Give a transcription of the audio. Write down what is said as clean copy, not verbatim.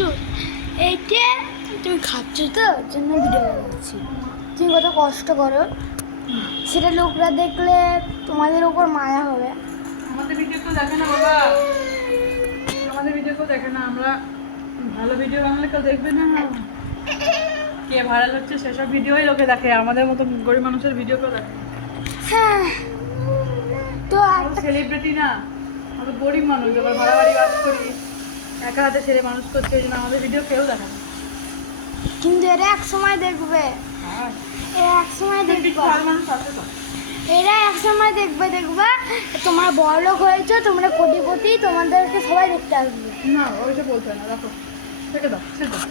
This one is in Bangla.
তো এইটা তুমি খাচ্ছ তো ওর জন্য ভিডিও বানাচ্ছি। তুমি কত কষ্ট করো সেটা লোকরা দেখলে তোমাদের উপর মায়া হবে। আমাদের ভিডিও কেউ দেখে না বাবা, আমাদের ভিডিও কেউ দেখে না। আমরা ভালো ভিডিও বানালে কেউ দেখবে না। কে ভাইরাল হচ্ছে সেসব ভিডিওই লোকে দেখে, আমাদের মতো গরিব মানুষের ভিডিও কেউ দেখে। হ্যাঁ তো আমরা সেলিব্রিটি না, আমরা গরিব মানুষ, আবার ভাড়া বাড়ি বাস করি, একা হাতে ছেড়ে মানুষ করছে, এই জন্য আমাদের ভিডিও কেউ দেখে না। কিন্তু এরা এক সময় দেখবে, এরা এক সময় দেখবে, মানুষ আছে তো, এরা এক সময় দেখবে তোমরা বড়লোক হয়েছো, তোমরা কোটিপতি, তোমাদেরকে সবাই দেখতে আসবে। না ওইটা বলতে হয় না, রাখো, ছেড়ে দাও ছেড়ে দাও।